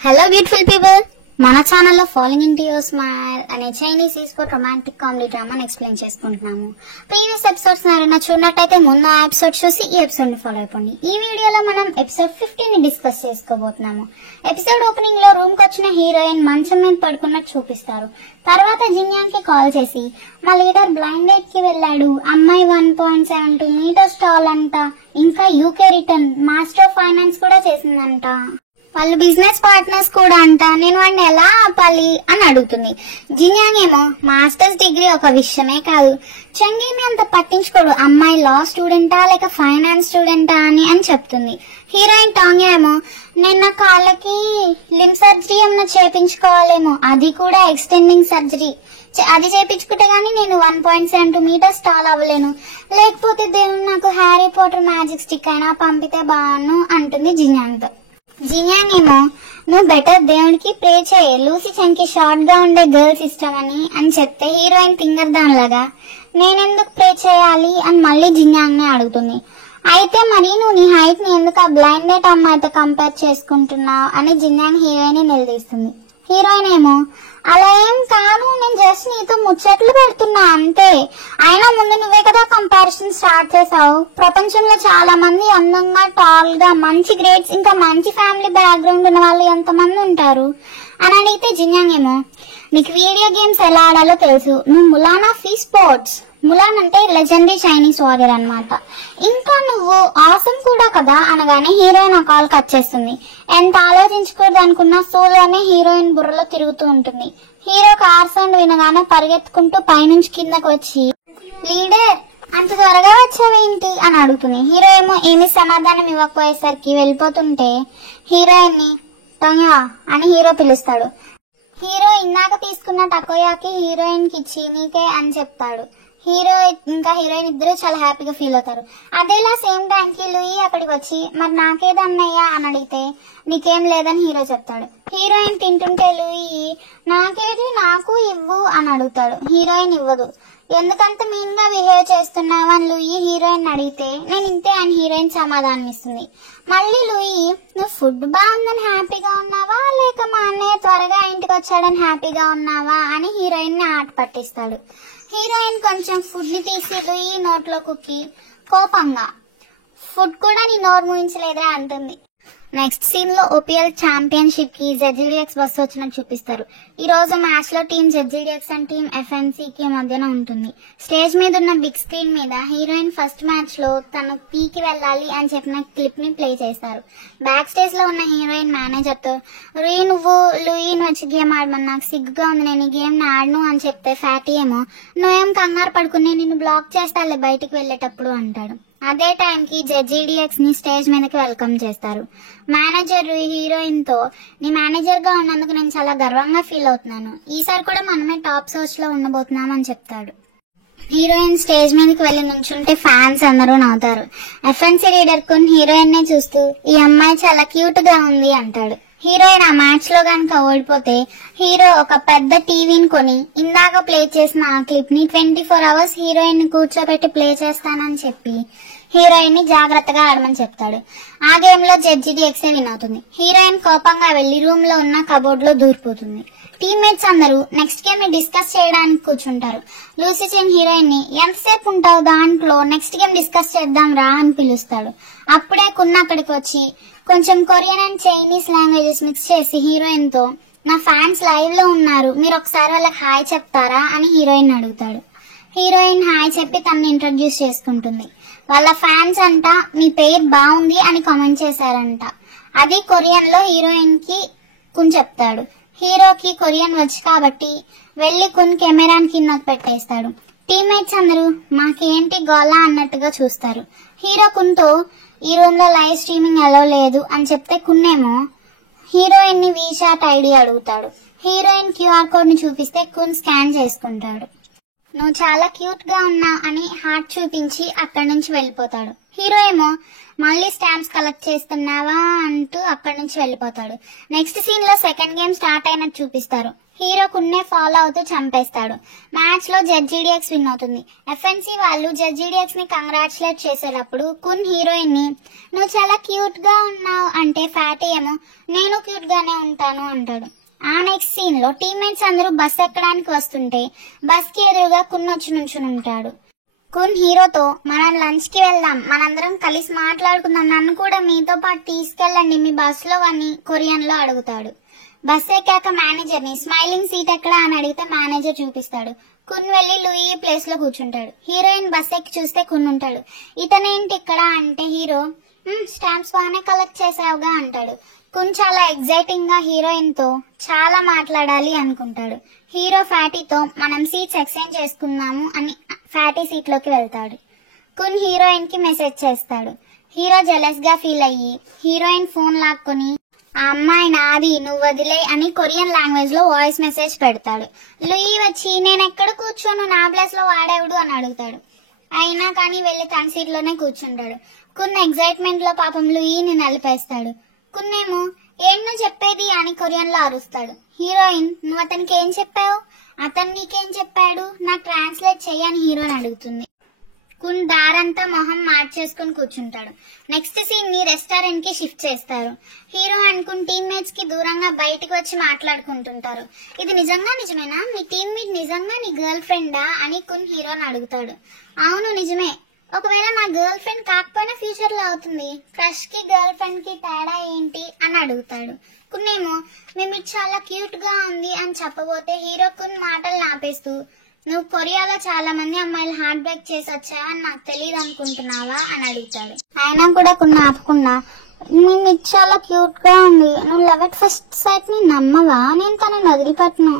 Hello beautiful people, మన ఛానల్లో following into your smile అనే చైనీస్ ఈస్పోర్ట్ రొమాంటిక్ కామెడీ డ్రామాని ఎక్స్ప్లెయిన్ చేసుకుంటున్నాము. ప్రీవియస్ ఎపిసోడ్స్ ఎవరైనా చూడనట్టయితే ముందు ఆ ఎపిసోడ్ చూసి ఈ ఎపిసోడ్ ని ఫాలో అయిపోండి. ఈ వీడియోలో మనం ఎపిసోడ్ 15 ని డిస్కస్ చేసుకోబోతున్నాము. ఎపిసోడ్ ఓపెనింగ్ లో రూమ్ కి వచ్చిన హీరోయిన్ మంచం మీద పడుకున్నట్టు చూపిస్తారు. తర్వాత జిన్యాంగ్ కి కాల్ చేసి మా లీడర్ బ్లైండ్ డేట్ కి వెళ్ళాడు, అమ్మాయి 1.72 మీటర్స్ టాల్ అంట, ఇంకా UK return master of finance కూడా చేసిందంట, వాళ్ళు బిజినెస్ పార్ట్నర్స్ కూడా అంట, నేను వాడిని ఎలా ఆపాలి అని అడుగుతుంది. జిన్యాంగ్ ఏమో మాస్టర్స్ డిగ్రీ ఒక విషయమే కాదు, చెంగేమి అంత పట్టించుకోడు, అమ్మాయి లా స్టూడెంటా లేక ఫైనాన్స్ స్టూడెంటా అని చెప్తుంది. హీరోయిన్ టాంగ్ ఏమో నేను నా కాళ్ళకి లిమ్ సర్జరీ ఏమన్నా చేపించుకోవాలేమో, అది కూడా ఎక్స్టెండింగ్ సర్జరీ, అది చేపించుకుంటే గానీ నేను 1.72 మీటర్స్ టాల్ అవ్వలేను, లేకపోతే దేవుడు నాకు హ్యారీ పాటర్ మ్యాజిక్ స్టిక్ అయినా పంపితే బాగున్ను అంటుంది జిన్యాంగ్ తో. జిన్యాంగ్ ఏమో నువ్వు బెటర్ దేవుడికి ప్రే చేయి, లూసీ చెంకి షార్ట్ గా ఉండే గర్ల్స్ ఇష్టమని చెప్తే హీరోయిన్ ఫింగర్ దానిలాగా నేనెందుకు ప్రే చేయాలి అని మళ్ళీ జిన్యాంగ్ ని అడుగుతుంది. అయితే మరి నువ్వు నీ హైట్ ని ఎందుకు ఆ బ్లైండ్ డేట్ అమ్మాయితో కంపేర్ చేసుకుంటున్నావు అని జిన్యాంగ్ హీరోయిన్ నిలదీస్తుంది. హీరోయిన్ ఏమో అలా ఏం కాదు, నేను జస్ట్ నీతో ముచ్చట్లు పెడుతున్నా అంతే, అయినా ముందు నువ్వే కదా కంపారిజన్ స్టార్ట్ చేసావు, ప్రపంచంలో చాలా మంది అందంగా టాల్ గా మంచి గ్రేడ్స్ ఇంకా మంచి ఫ్యామిలీ బ్యాక్గ్రౌండ్ ఉన్న వాళ్ళు ఎంతమంది ఉంటారు అని అడిగితే జిన్యాంగ్ ఏమో నీకు వీడియో గేమ్స్ ఎలా ఆడాలో తెలుసు, నువ్వు ములాన్ ఆఫ్ ఈ స్పోర్ట్స్, ములాన్ అంటే లెజెండరీ చైనీస్ వారియర్ అన్నమాట, ఇంకా నువ్వు ఆసమ్ కూడా కదా అనగానే హీరోయిన్ ఆ కాల్ కట్ చేస్తుంది. ఎంత ఆలోచించకూడదు అనుకున్నా సోలోనే హీరోయిన్ బుర్రలో తిరుగుతూ ఉంటుంది. హీరో కార్ సౌండ్ వినగానే పరిగెత్తుకుంటూ పైనుంచి కిందకు వచ్చి లీడర్ అంత త్వరగా వచ్చావేంటి అని అడుగుతుంది. హీరో ఏమో ఏమి సమాధానం ఇవ్వకపోయేసరికి వెళ్ళిపోతుంటే హీరోయిన్ ని టంగా అని హీరో పిలుస్తాడు. హీరో ఇందాక తీసుకున్న టకోయాకి హీరోయిన్ కి ఇచ్చి నీకే అని చెప్తాడు. హీరో ఇంకా హీరోయిన్ ఇద్దరు చాలా హ్యాపీగా ఫీల్ అవుతారు. అదేలా సేమ్ టైం కి లూయి అక్కడికి వచ్చి మరి నాకేదన్నయ్యా అని అడిగితే నీకేం లేదని హీరో చెప్తాడు. హీరోయిన్ తింటుంటే లూయి నాకేది నాకు ఇవ్వు అని అడుగుతాడు. హీరోయిన్ ఇవ్వదు. ఎందుకంత మీన్ గా బిహేవ్ చేస్తున్నావు అని లూయి హీరోయిన్ అడిగితే నేను ఇంతే అని హీరోయిన్ సమాధానం ఇస్తుంది. మళ్ళీ లూయి నువ్వు ఫుడ్ బాగుందని హ్యాపీగా ఉన్నావా లేక మా అన్నయ్య త్వరగా ఇంటికి వచ్చాడని హ్యాపీగా ఉన్నావా అని హీరోయిన్ ని ఆట పట్టిస్తాడు. హీరోయిన్ కొంచెం ఫుడ్ ని తీసి లూయి నోట్లో కుక్కి కోపంగా ఫుడ్ కూడా నీ నోరు మూయించలేదా అంటుంది. నెక్స్ట్ సీన్ లో ఓపీఎల్ ఛాంపియన్షిప్ కి జెడ్జిడిఎక్స్ బస్సు వచ్చినట్టు చూపిస్తారు. ఈ రోజు మ్యాచ్ లో టీమ్ జెడ్జిడిఎక్స్ అండ్ టీమ్ ఎఫ్ఎన్సీ కి మధ్యన ఉంటుంది. స్టేజ్ మీద ఉన్న బిగ్ స్క్రీన్ మీద హీరోయిన్ ఫస్ట్ మ్యాచ్ లో తను పీకి వెళ్ళాలి అని చెప్పిన క్లిప్ ని ప్లే చేస్తారు. బ్యాక్ స్టేజ్ లో ఉన్న హీరోయిన్ మేనేజర్ తో రూయి నువ్వు లూయిని వచ్చి గేమ్ ఆడమని నాకు సిగ్గుగా ఉంది, నేను ఈ గేమ్ ని ఆడను అని చెప్తే ఫ్యాటీ ఏమో నువ్వేం కంగారు పడుకుని నిన్ను బ్లాక్ చేస్తాలే బయటికి వెళ్లేటప్పుడు అంటాడు. అదే టైం కి జెడ్జిడిఎక్స్ ని స్టేజ్ మీదకి వెల్కమ్ చేస్తారు. మేనేజర్ హీరోయిన్ తో నీ మేనేజర్ గా ఉన్నందుకు నేను చాలా గర్వంగా ఫీల్ అవుతున్నాను, ఈసారి కూడా మనమే టాప్ సోర్స్ లో ఉండబోతున్నాం అని చెప్తాడు. హీరోయిన్ స్టేజ్ మీదకి వెళ్లి నుంచుంటే ఫ్యాన్స్ అందరూ నవ్వుతారు. ఎఫ్ఎన్సీ లీడర్ కొన్ని హీరోయిన్ నే చూస్తూ ఈ అమ్మాయి చాలా క్యూట్ గా ఉంది అంటాడు. హీరోయిన్ ఆ మ్యాచ్ లో గనక ఓడిపోతే హీరో ఒక పెద్ద టీవీని కొని ఇందాక ప్లే చేసిన ఆ క్లిప్ ని 24 hours హీరోయిన్ ని కూర్చోబెట్టి ప్లే చేస్తానని చెప్పి హీరోయిన్ ని జాగ్రత్తగా ఆడమని చెప్తాడు. ఆ గేమ్ లో జెడ్జిడిఎక్స్ విన్ అవుతుంది. హీరోయిన్ కోపంగా వెళ్లి రూమ్ లో ఉన్న కబోర్డ్ లో దూరిపోతుంది. టీమ్మేట్స్ అందరూ నెక్స్ట్ గేమ్ ని డిస్కస్ చేయడానికి కూర్చుంటారు. లూసీ చెన్ హీరోయిన్ ని ఎంతసేపు ఉంటావు దాంట్లో, నెక్స్ట్ గేమ్ డిస్కస్ చేద్దాం రా అని పిలుస్తాడు. అప్పుడే కున్న అక్కడికి వచ్చి కొంచెం Korean and Chinese languages mix చేసి హీరోయిన్ తో నా ఫ్యాన్స్ లైవ్ లో ఉన్నారు, మీరు ఒకసారి వాళ్ళకి హాయ్ చెప్తారా అని హీరోయిన్ అడుగుతాడు. హీరోయిన్ హాయ్ చెప్పి తనని ఇంట్రడ్యూస్ చేసుకుంటుంది. వాళ్ళ ఫ్యాన్స్ అంట మీ పేరు బాగుంది అని కామెంట్ చేశారంట. అది కొరియన్ లో హీరోయిన్ కి కున్ చెప్తాడు. హీరోకి కొరియన్ వచ్చు కాబట్టి వెళ్లి కున్ కెమెరాని కింద పెట్టేస్తాడు. టీమ్మేట్స్ అందరూ మాకేంటి గోలా అన్నట్టుగా చూస్తారు. హీరో కున్తో ఈ రూమ్ లో లైవ్ స్ట్రీమింగ్ అలో లేదు అని చెప్తే కున్నేమో హీరోయిన్ ని వీచాట్ ఐడి అడుగుతాడు. హీరోయిన్ క్యూఆర్ కోడ్ ని చూపిస్తే కున్ స్కాన్ చేసుకుంటాడు. నువ్వు చాలా క్యూట్ గా ఉన్నావు అని హార్ట్ చూపించి అక్కడి నుంచి వెళ్ళిపోతాడు. హీరో ఏమో మళ్ళీ స్టాంప్స్ కలెక్ట్ చేస్తున్నావా అంటూ అక్కడి నుంచి వెళ్ళిపోతాడు. నెక్స్ట్ సీన్ లో సెకండ్ గేమ్ స్టార్ట్ అయినట్టు చూపిస్తారు. హీరో కున్నే ఫాలో అవుతూ చంపేస్తాడు. మ్యాచ్ లో జెడ్జీడీఎక్స్ విన్ అవుతుంది. ఎఫ్ఎన్సీ వాళ్ళు జెడ్జీడీఎక్స్ ని కంగ్రాచులేట్ చేసేటప్పుడు కున్ హీరోయిన్ ని నువ్వు చాలా క్యూట్ గా ఉన్నావు అంటే ఫ్యాటీ ఏమో నేను క్యూట్ గానే ఉంటాను అంటాడు. ఆ నెక్స్ట్ సీన్ లో టీమ్మేట్స్ అందరూ బస్ ఎక్కడానికి వస్తుంటే బస్ కి ఎదురుగా కున్ వచ్చి నుంచుని ఉంటాడు. కున్ హీరోతో మనం లంచ్ కి వెళ్దాం, మనందరం కలిసి మాట్లాడుకుందాం, నన్ను కూడా మీతో పాటు తీసుకెళ్ళండి మీ బస్ లో అని కొరియన్ లో అడుగుతాడు. బస్ ఎక్కాక మేనేజర్ ని స్మైలింగ్ సీట్ ఎక్కడ అని అడిగితే మేనేజర్ చూపిస్తాడు. కున్ వెళ్లి లూయి ప్లేస్ లో కూర్చుంటాడు. హీరోయిన్ బస్ ఎక్కి చూస్తే కున్ ఉంటాడు. ఇతనేంటి ఇక్కడ అంటే హీరో స్టాంప్స్ బాగానే కలెక్ట్ చేసావుగా అంటాడు. కున్ చాలా ఎగ్జైటింగ్ గా హీరోయిన్ తో చాలా మాట్లాడాలి అనుకుంటాడు. హీరో ఫ్యాటీతో మనం సీట్స్ ఎక్స్చేంజ్ చేసుకుందాము అని ఫ్యాటీ సీట్ లోకి వెళ్తాడు. కున్ హీరోయిన్ కి మెసేజ్ చేస్తాడు. హీరో జెలస్ గా ఫీల్ అయ్యి హీరోయిన్ ఫోన్ లాక్కొని ఆ అమ్మాయి నాది నువ్వు వదిలే అని కొరియన్ లాంగ్వేజ్ లో వాయిస్ మెసేజ్ పెడతాడు. లూయి వచ్చి నేను ఎక్కడ కూర్చోను, నా ప్లేస్ లో వాడేవుడు అని అడుగుతాడు. అయినా కానీ వెళ్లి తన సీట్ లోనే కూర్చుంటాడు. కున్ ఎగ్జైట్మెంట్ లో పాపం లూయిని నలిపేస్తాడు. కున్నేమో ఏంటో చెప్పేది అని కొరియన్ లో అరుస్తాడు. హీరోయిన్ నువ్వు అతనికి ఏం చెప్పావు, అతను నీకేం చెప్పాడు, నాకు ట్రాన్స్లేట్ చెయ్యని హీరోని అడుగుతుంది. కున్ దారంతా మొహం మార్చేసుకుని కూర్చుంటాడు. నెక్స్ట్ సీన్ ని రెస్టారెంట్ కి షిఫ్ట్ చేస్తారు. హీరో అండ్ కున్ టీమ్మేట్స్ కి దూరంగా బయటకు వచ్చి మాట్లాడుకుంటుంటారు. ఇది నిజమేనా, మీ టీమ్మేట్ నిజంగా నీ గర్ల్ ఫ్రెండా అని కున్ హీరోని అడుగుతాడు. అవును నిజమే, ఒకవేళ నా గర్ల్ ఫ్రెండ్ కాకపోయినా ఫ్యూచర్ లో అవుతుంది, క్రష్ కి గర్ల్ ఫ్రెండ్ కి తేడా ఏంటి అని అడుగుతాడు. కున్నేమో మేము చాలా క్యూట్ గా ఉంది అని చెప్పబోతే హీరో కున్ మాటలు ఆపేస్తూ నువ్వు కొరియాలో చాలా మంది అమ్మాయిలు హార్ట్ బ్రేక్ చేసి వచ్చా అని నాకు తెలియదు అనుకుంటున్నావా అని అడుగుతాడు. అయినా కూడా కొన్ని ఆపకుండా నేను చాలా క్యూట్ గా ఉంది, నువ్వు లవ్ ఎట్ ఫస్ట్ సైట్ ని నమ్మవా, నేను తనని వదిలిపెట్టను,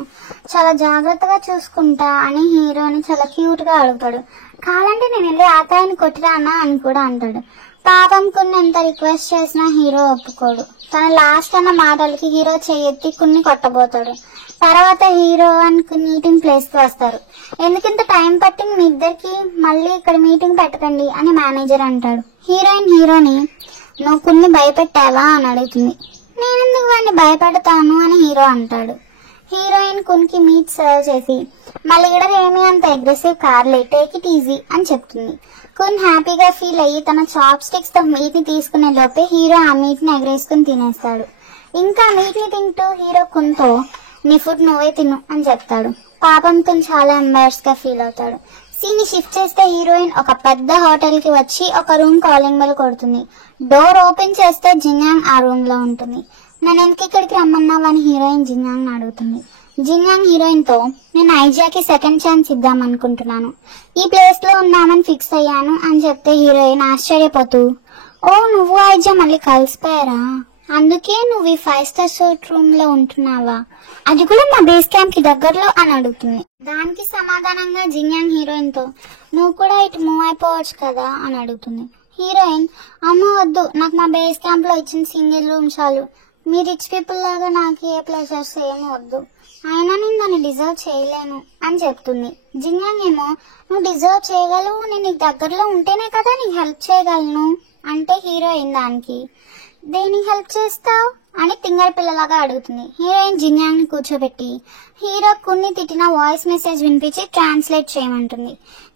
చాలా జాగ్రత్తగా చూసుకుంటా అని హీరోని చాలా క్యూట్ గా అడుగుతాడు. కావాలంటే నేను వెళ్ళి ఆకాయాన్ని కొట్టిరానా అని కూడా అంటాడు. పాపం కొన్ని ఎంత రిక్వెస్ట్ చేసినా హీరో ఒప్పుకోడు. తన లాస్ట్ అన్న మాటలకి హీరో చెయ్యెత్తి కున్ని కొట్టబోతాడు. తర్వాత హీరో అండ్ మీటింగ్ ప్లేస్ కి వస్తారు. ఎందుకింత టైం పట్టింది మీ ఇద్దరికి, మళ్ళీ ఇక్కడ మీటింగ్ పెట్టకండి అని మేనేజర్ అంటాడు. హీరోయిన్ హీరోని నువ్వు కున్ని భయపెట్టావా అని అడుగుతుంది. నేనెందుకు వాడిని భయపెడతాను అని హీరో అంటాడు. హీరోయిన్ కున్ కి మీట్ సర్వ్ చేసి మా లీడర్ ఏమీ అంత aggressive Karle, take it easy అని చెప్తుంది. కున్ హ్యాపీగా ఫీల్ అయ్యి తన చాప్ స్టిక్స్ తో మీట్ ని తీసుకునే లోపే హీరో ఆ మీట్ ని ఎగరేసుకుని తినేస్తాడు. ఇంకా మీట్ ని తింటూ హీరో కున్ తో నీ ఫుడ్ నువ్వే తిను అని చెప్తాడు. పాపం కున్ చాలా ఎంబారస్ గా ఫీల్ అవుతాడు. సీన్ షిఫ్ట్ చేస్తే హీరోయిన్ ఒక పెద్ద హోటల్ కి వచ్చి ఒక రూమ్ కాలింగ్ బెల్ కొడుతుంది. డోర్ ఓపెన్ చేస్తే జిన్యాంగ్ ఆ రూమ్ లో ఉంటుంది. నేను ఎందుకు ఇక్కడికి రమ్మన్నావని హీరోయిన్ జిన్యాంగ్ అడుగుతుంది. జిన్యాంగ్ హీరోయిన్ తో నేను ఐజాకి సెకండ్ ఛాన్స్ ఇద్దాం అనుకుంటున్నాను, ఈ ప్లేస్ లో ఉన్నామని ఫిక్స్ అయ్యాను అని చెప్తే హీరోయిన్ ఆశ్చర్యపోతూ ఓ నువ్వు ఐజా మళ్ళీ కలిసిపోయారా, అందుకే నువ్వు ఈ 5 స్టార్ సూట్ రూమ్ లో ఉంటున్నావా, అది కూడా మా బేస్ క్యాంప్ కి దగ్గరలో అని అడుగుతుంది. దానికి సమాధానంగా జిన్యాంగ్ హీరోయిన్ తో నువ్వు కూడా ఇటు మూవ్ అయిపోవచ్చు కదా అని అడుగుతుంది. హీరోయిన్ అమ్మ వద్దు, నాకు మా బేస్ క్యాంప్ లో ఇచ్చిన సింగిల్ రూమ్ చాలు, మీ రిచ్ పీపుల్ లాగా నాకు ఏ ప్లెజర్స్ ఏమీ వద్దు, అయినా నేను దాన్ని డిజర్వ్ చేయలేను అని చెప్తుంది. జిన్యాంగ్ ఏమో నువ్వు డిజర్వ్ చేయగలవు, నేను నీకు దగ్గరలో ఉంటేనే కదా నీకు హెల్ప్ చేయగలను అంటే హీరోయిన్ దానికి దేనికి హెల్ప్ చేస్తావు అని తింగర్ పిల్లలాగా అడుగుతుంది. హీరోయిన్ జిన్యాంగ్ ని కూర్చోబెట్టి హీరో కున్ని తిట్టిన వాయిస్ మెసేజ్ వినిపించి ట్రాన్స్లేట్ చేయమంటుంది.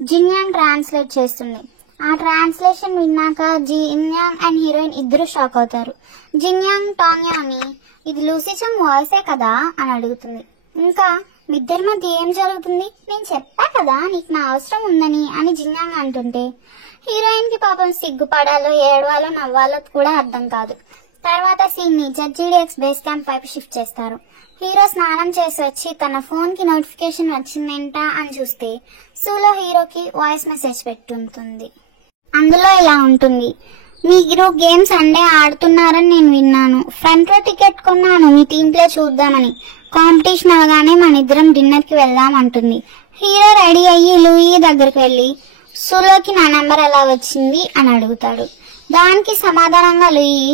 జిన్యాంగ్ ట్రాన్స్లేట్ చేస్తుంది. ఆ ట్రాన్స్లేషన్ విన్నాక జిన్యాంగ్ అండ్ హీరోయిన్ ఇద్దరు షాక్ అవుతారు. జిన్యాంగ్ టాంగ్యాని ఇది లూసీచంగ్ వాయిసే కదా అని అడుగుతుంది. ఇంకా మీ ఇద్దరి మధ్య ఏం జరుగుతుంది, నేను చెప్పా కదా నీకు నా అవసరం ఉందని అని జిన్యాంగ్ అంటుంటే హీరోయిన్ కి పాపం సిగ్గుపడాలో ఏడవాలో నవ్వాలో కూడా అర్థం కాదు. తర్వాత సీన్ ని జెడ్జీడీఎక్స్ బేస్ క్యాంప్ వైపు షిఫ్ట్ చేస్తారు. హీరో స్నానం చేసి వచ్చి తన ఫోన్ కి నోటిఫికేషన్ వచ్చిందంట అని చూస్తే సూలో హీరోకి వాయిస్ మెసేజ్ పెట్టుంటుంది. అందులో ఇలా ఉంటుంది, మీరు గేమ్ సండే ఆడుతున్నారని నేను విన్నాను, ఫ్రంట్ రో టికెట్ కొన్నాను మీ టీమ్ ప్లే చూద్దామని, కాంపిటీషన్ అవగానే మన ఇద్దరం డిన్నర్ కి వెళ్దాం అంటుంది. హీరో రెడీ అయ్యి లూయి దగ్గరికి వెళ్లి సూలోకి నా నంబర్ ఎలా వచ్చింది అని అడుగుతాడు. దానికి సమాధానంగా లూయి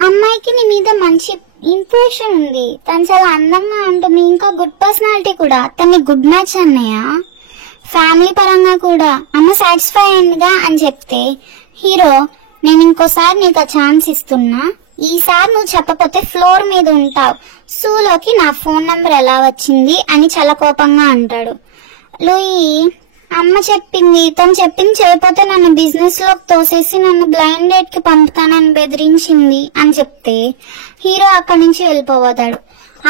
అమ్మాయికి నీ మీద మంచి ఇంప్రెషన్ ఉంది, తను చాలా అందంగా ఉంటుంది, ఇంకా గుడ్ పర్సనాలిటీ కూడా, తనని గుడ్ మ్యాచ్ అన్నయ్య, ఫ్యామిలీ పరంగా కూడా అమ్మ సాటిస్ఫై అయిందిగా అని చెప్తే హీరో, నేను ఇంకోసారి నీకు ఆ ఛాన్స్ ఇస్తున్నా, ఈసారి నువ్వు చెప్పపోతే ఫ్లోర్ మీద ఉంటావు, సూలోకి నా ఫోన్ నంబర్ ఎలా వచ్చింది అని చాలా కోపంగా అంటాడు. లూయి, అమ్మ చెప్పింది, తను చెప్పింది చేయకపోతే నన్ను బిజినెస్ లోకి తోసేసి నన్ను బ్లైండ్ డేట్ కి పంపుతానని బెదిరించింది అని చెప్తే హీరో అక్కడి నుంచి వెళ్ళిపోతాడు.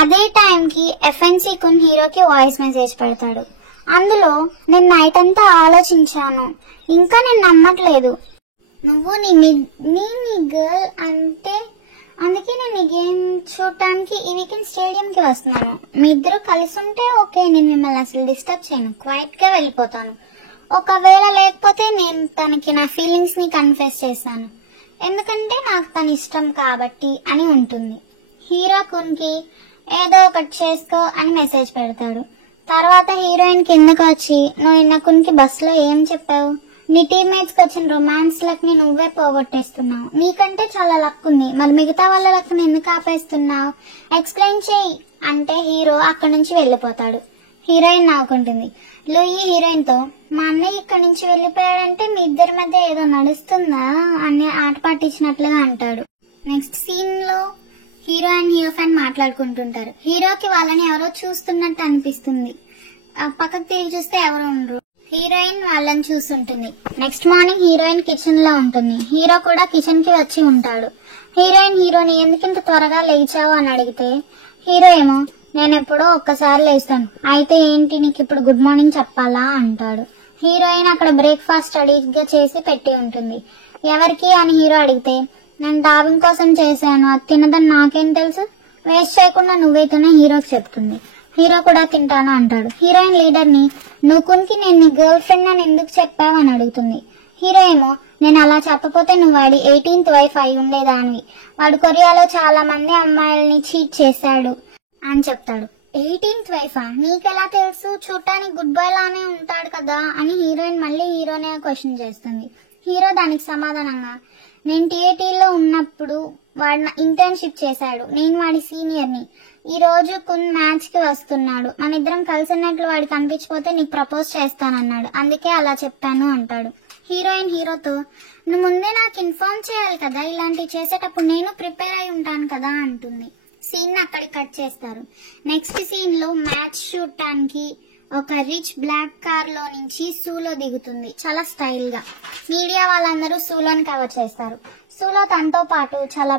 అదే టైంకి ఎఫ్ఎన్సీ కున్ హీరోకి వాయిస్ మెసేజ్ పెడతాడు. అందులో, నేను నైట్ అంతా ఆలోచించాను, ఇంకా నేను నమ్మట్లేదు, నువ్వు నీ గర్ల్ అంటే, అందుకే నేను ఈ గేమ్ చూడటానికి ఈ వీకెండ్ స్టేడియం కి వస్తున్నాను. మీ ఇద్దరు కలిసి ఉంటే ఓకే, నేను మిమ్మల్ని అసలు డిస్టర్బ్ చేయను, క్వైట్ గా వెళ్ళిపోతాను. ఒకవేళ లేకపోతే నేను తనకి నా ఫీలింగ్స్ ని కన్ఫెస్ చేశాను, ఎందుకంటే నాకు తన ఇష్టం కాబట్టి అని ఉంటుంది. హీరో కున్కి ఏదో ఒకటి చేసుకో అని మెసేజ్ పెడతాడు. తర్వాత హీరోయిన్ కిందకు వచ్చి, నువ్వు నిన్న కున్కి బస్సులో ఏం చెప్పావు, నీ టీమ్మేట్స్ కి వచ్చిన రొమాన్స్ లక్ ని నువ్వే పోగొట్టేస్తున్నావు, నీకంటే చాలా లక్ ఉంది, మరి మిగతా వాళ్ళ లక్ ని ఎందుకు ఆపేస్తున్నావు, ఎక్స్ప్లెయిన్ చేయి అంటే హీరో అక్కడి నుంచి వెళ్ళిపోతాడు. హీరోయిన్ నవ్వుకుంటుంది. లూయి హీరోయిన్ తో, మా అన్నయ్య ఇక్కడి నుంచి వెళ్ళిపోయాడంటే మీ ఇద్దరి మధ్య ఏదో నడుస్తుందా అని ఆట పట్టించినట్లుగా అంటాడు. నెక్స్ట్ సీన్ లో హీరో అండ్ హీరో ఫ్రెండ్ మాట్లాడుకుంటుంటారు. హీరోకి వాళ్ళని ఎవరో చూస్తున్నట్టు అనిపిస్తుంది. పక్కకు తిరిగి చూస్తే ఎవరు ఉండరు. హీరోయిన్ వాళ్ళని చూస్తుంటుంది. నెక్స్ట్ మార్నింగ్ హీరోయిన్ కిచెన్ లో ఉంటుంది. హీరో కూడా కిచెన్ కి వచ్చి ఉంటాడు. హీరోయిన్ హీరోని ఎందుకింత త్వరగా లేచావు అని అడిగితే హీరో ఏమో, నేను ఎప్పుడో ఒక్కసారి లేస్తాను, అయితే ఏంటి నీకు ఇప్పుడు గుడ్ మార్నింగ్ చెప్పాలా అంటాడు. హీరోయిన్ అక్కడ బ్రేక్ఫాస్ట్ రెడీగా చేసి పెట్టి ఉంటుంది. ఎవరికి అని హీరో అడిగితే, నేను డాబింగ్ కోసం చేశాను, అది తినదని నాకేం తెలుసు, వేస్ట్ చేయకుండా నువ్వే తిన హీరోకి చెప్తుంది. హీరో కూడా తింటాను అంటాడు. హీరోయిన్ లీడర్ ని, నువ్వు కునికి నేను నీ గర్ల్ ఫ్రెండ్ అని ఎందుకు చెప్పావు అని అడుగుతుంది. హీరో ఏమో, నేను అలా చెప్పపోతే నువ్వు వాడి 18th వైఫ్ అయి ఉండేదానివి, వాడు కొరియాలో చాలా మంది అమ్మాయిల్ని చీట్ చేశాడు అని చెప్తాడు. 18th వైఫా, నీకెలా తెలుసు, చూడటానికి గుడ్ బాయ్ లానే ఉంటాడు కదా అని హీరోయిన్ మళ్ళీ హీరోనే క్వశ్చన్ చేస్తుంది. హీరో దానికి సమాధానంగా, నేను టీఏటీలో ఉన్నప్పుడు వాడు ఇంటర్న్షిప్ చేశాడు, నేను వాడి సీనియర్ ని, ఈ రోజు కున్ మ్యాచ్ కి వస్తున్నాడు, మన ఇద్దరం కలిసినట్లు వాడికి కనిపించిపోతే నీకు ప్రపోజ్ చేస్తానన్నాడు, అందుకే అలా చెప్పాను అంటాడు. హీరోయిన్ హీరోతో, నువ్వు ముందే నాకు ఇన్ఫార్మ్ చేయాలి కదా, ఇలాంటివి చేసేటప్పుడు నేను ప్రిపేర్ అయి ఉంటాను కదా అంటుంది. సీన్ అక్కడికి కట్ చేస్తారు. నెక్స్ట్ సీన్ లో మ్యాచ్ చూడటానికి ఒక రిచ్ బ్లాక్ కార్ లో నుంచి సూలో దిగుతుంది, చాలా స్టైల్ గా. మీడియా వాళ్ళందరూ సూలోని కవర్ చేస్తారు. సూలో తనతో పాటు చాలా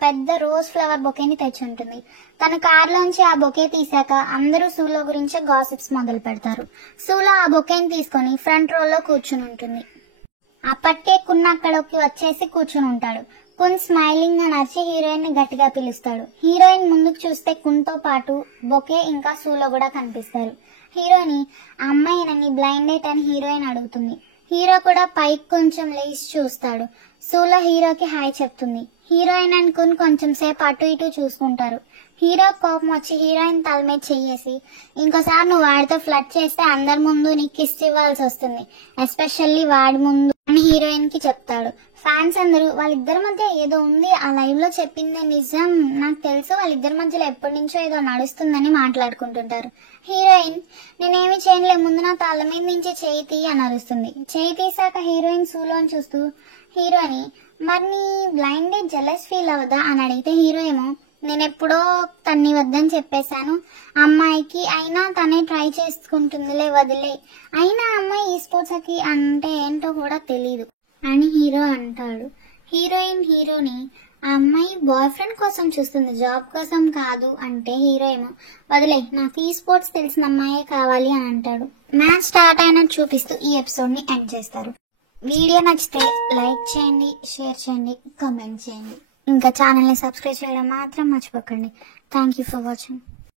పెద్ద రోజ్ ఫ్లవర్ బొకేని తెచ్చి ఉంటుంది. తన కార్ లోంచి ఆ బొకే తీసాక అందరూ సూలో గురించి గాసిప్స్ మొదలు పెడతారు. సూలో ఆ బొకేని తీసుకొని ఫ్రంట్ రోలో కూర్చుని ఉంటుంది. అప్పటికే కున్ అక్కడికి వచ్చేసి కూర్చుని ఉంటాడు. కున్ స్మైలింగ్ గా నడిచి హీరోయిన్ ని గట్టిగా పిలుస్తాడు. హీరోయిన్ ముందుకు చూస్తే కున్ తో పాటు బొకే ఇంకా సూలో కూడా కనిపిస్తారు. హీరోని, ఆ అమ్మాయినని బ్లైండ్ డేట్ అని హీరోయిన్ అడుగుతుంది. హీరో కూడా పైకి కొంచెం లేచి చూస్తాడు. సూలో హీరోకి హాయ్ చెప్తుంది. హీరోయిన్ అండ్ కున్ కొంచెం సేపు అటు ఇటు చూసుకుంటారు. హీరో కోపం వచ్చి హీరోయిన్ తల మీద చెయ్యేసి, ఇంకోసారి నువ్వు వాడితో ఫ్లర్ట్ చేస్తే అందరి ముందు నీకు కిస్ ఇవ్వాల్సి వస్తుంది, ఎస్పెషల్లీ వాడి ముందు అని హీరోయిన్ కి చెప్తాడు. ఫ్యాన్స్ అందరూ వాళ్ళిద్దరి మధ్య ఏదో ఉంది, ఆ లైవ్ లో చెప్పింది నిజం, నాకు తెలుసు వాళ్ళిద్దరి మధ్యలో ఎప్పటి నుంచో ఏదో నడుస్తుందని మాట్లాడుకుంటుంటారు. హీరోయిన్, నేనేమి చేయలే, ముందు నా తల మీద నుంచి చేయి తీ అని అరుస్తుంది. చేయి తీసాక హీరోయిన్ సూలోని చూస్తూ హీరోని, మరి నీ బ్లైండ్ జెలస్ ఫీల్ అవదా అని అడిగితే హీరో ఏమో, నేనెప్పుడో తన్ని వద్దని చెప్పేశాను, అమ్మాయికి అయినా తనే ట్రై చేసుకుంటుందిలే, వదిలే, అయినా అమ్మాయి ఈ స్పోర్ట్స్ కి అంటే ఏంటో కూడా తెలీదు అని హీరో అంటాడు. హీరోయిన్ హీరోని, ఆ అమ్మాయి బాయ్ ఫ్రెండ్ కోసం చూస్తుంది, జాబ్ కోసం కాదు అంటే హీరో ఏమో, వదిలే, నాకు ఈ స్పోర్ట్స్ తెలిసిన అమ్మాయే కావాలి అని అంటాడు. మ్యాచ్ స్టార్ట్ అయినట్టు చూపిస్తూ ఈ ఎపిసోడ్ ని ఎండ్ చేస్తారు. వీడియో నచ్చితే లైక్ చేయండి, షేర్ చేయండి, కామెంట్ చేయండి, ఇంకా ఛానల్ ని సబ్స్క్రైబ్ చేయడం మాత్రం మర్చిపోకండి. Thank you for watching.